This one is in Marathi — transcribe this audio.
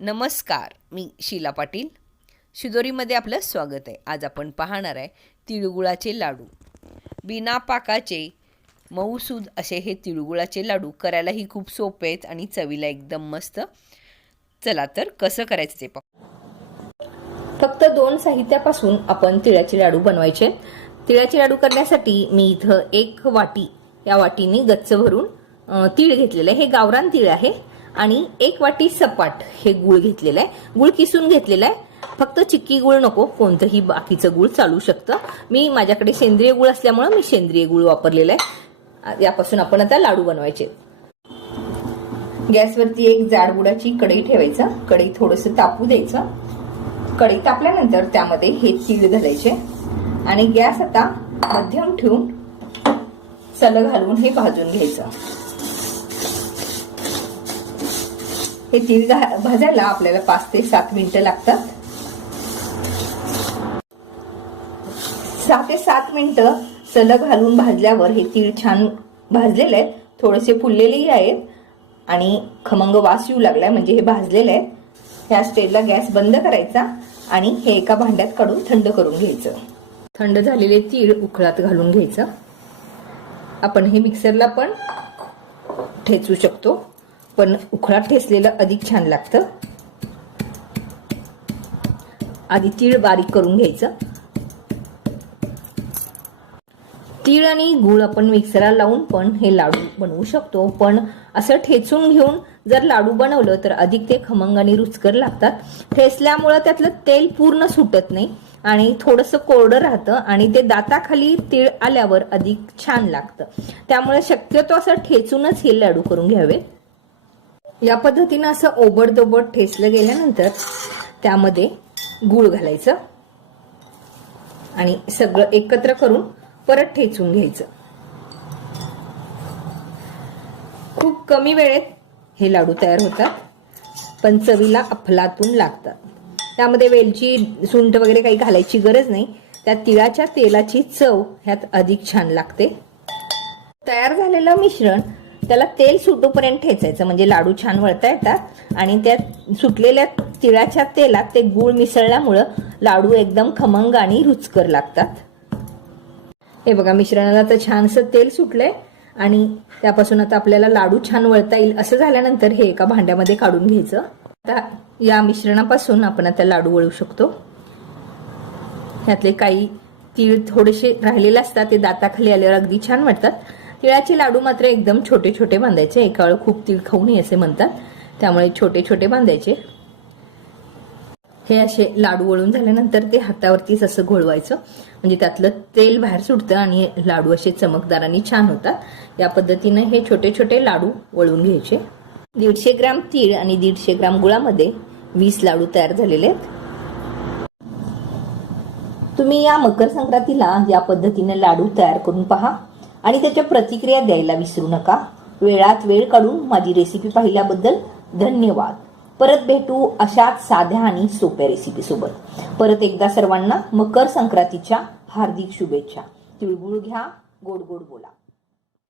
नमस्कार मी शीला पाटील. शिदोरीमध्ये आपलं स्वागत आहे. आज आपण पाहणार आहे तिळगुळाचे लाडू. बिना पाकाचे मऊसूद असे हे तिळगुळाचे लाडू करायलाही खूप सोपे आहेत आणि चवीला एकदम मस्त. चला तर कसं करायचं ते पाहू. फक्त दोन साहित्यापासून आपण तिळाचे लाडू बनवायचे. तिळाचे लाडू करण्यासाठी मी इथं एक वाटी या वाटीने गच्च भरून तीळ घेतलेलं आहे. हे गावरान तीळ आहे. आणि एक वाटी सपाट हे गुळ घेतलेलं आहे. गुळ किसून घेतलेलं आहे. फक्त चिक्की गुळ नको कोणतंही बाकीचं गुळ चालू शकतं. मी माझ्याकडे सेंद्रिय गुळ असल्यामुळं मी सेंद्रिय गुळ वापरलेला आहे. यापासून आपण आता लाडू बनवायचे. गॅसवरती एक जाड गुळाची कढई ठेवायचं. कढई थोडंसं तापू द्यायचं. कढई तापल्यानंतर त्यामध्ये हे तीळ घालायचे. आणि गॅस आता मध्यम ठेवून सलग घालून हे भाजून घ्यायचं. हे तीळ भाजायला आपल्याला पाच ते सात मिनिटं लागतात. सहा ते सात मिनिटं सलग घालून भाजल्यावर हे तीळ छान भाजलेले आहेत. थोडेसे फुललेलेही आहेत आणि खमंग वास येऊ लागलाय म्हणजे हे भाजलेले आहेत. ह्या स्टेजला गॅस बंद करायचा आणि हे एका भांड्यात काढून थंड करून घ्यायचं. थंड झालेले तीळ उखळात घालून घ्यायचं. आपण हे मिक्सरला पण ठेचू शकतो. पण उखळात ठेसलेलं अधिक छान लागतं. आधी तीळ बारीक करून घ्यायचं. तीळ आणि गुळ आपण मिक्सरला लावून पण हे लाडू बनवू शकतो. पण असं ठेचून घेऊन जर लाडू बनवलं तर अधिक ते खमंग आणि रुचकर लागतात. ठेचल्यामुळं त्यातलं तेल पूर्ण सुटत नाही आणि थोडंसं कोरडं राहतं आणि ते दाताखाली तीळ आल्यावर अधिक छान लागतं. त्यामुळे शक्यतो असं ठेचूनच हे लाडू करून घ्यावे. या पद्धतीनं असं ओबडदोबड ठेचलं गेल्यानंतर त्यामध्ये गूळ घालायचं आणि सगळं एकत्र करून परत ठेचून घ्यायचं. खूप कमी वेळेत हे लाडू तयार होतात पण चवीला अफलातून लागतात. त्यामध्ये वेलची सुंठ वगैरे काही घालायची गरज नाही. त्या तिळाच्या तेलाची चव ह्यात अधिक छान लागते. तयार झालेलं मिश्रण त्याला तेल सुटूपर्यंत ठेचायचं म्हणजे लाडू छान वळता येतात. आणि त्या सुटलेल्या तिळाच्या तेलात ते गूळ मिसळल्यामुळं लाडू एकदम खमंग आणि रुचकर लागतात. हे बघा मिश्रणाला तर छानसं तेल सुटलंय आणि त्यापासून आता आपल्याला लाडू छान वळता येईल असं झाल्यानंतर हे एका भांड्यामध्ये काढून घ्यायचं. आता या मिश्रणापासून आपण आता लाडू वळू शकतो. ह्यातले काही तीळ थोडेसे राहिलेले असतात ते दाताखाली आल्यावर अगदी छान वाटतात तिळाचे लाडू मात्र एकदम छोटे छोटे बांधायचे. एका वेळ खूप तीळ खाऊ नये असे म्हणतात. त्यामुळे छोटे छोटे बांधायचे. हे असे लाडू वळून झाल्यानंतर ते हातावरतीच असं घोळवायचं. म्हणजे त्यातलं तेल बाहेर सुटतं आणि लाडू असे चमकदार आणि छान होतात. या पद्धतीने हे छोटे छोटे लाडू वळून घ्यायचे. दीडशे ग्राम तीळ आणि दीडशे ग्राम गुळामध्ये वीस लाडू तयार झालेले आहेत. तुम्ही या मकर संक्रांतीला या पद्धतीने लाडू तयार करून पहा. आणि त्याच्या प्रतिक्रिया द्यायला विसरू नका. वेळात वेळ काढून माझी रेसिपी पाहिल्याबद्दल धन्यवाद. परत भेटू अशाच साध्या आणि सोप्या रेसिपीसोबत परत एकदा सर्वांना मकर संक्रांतीच्या हार्दिक शुभेच्छा. तिळगुळ घ्या गोड गोड बोला.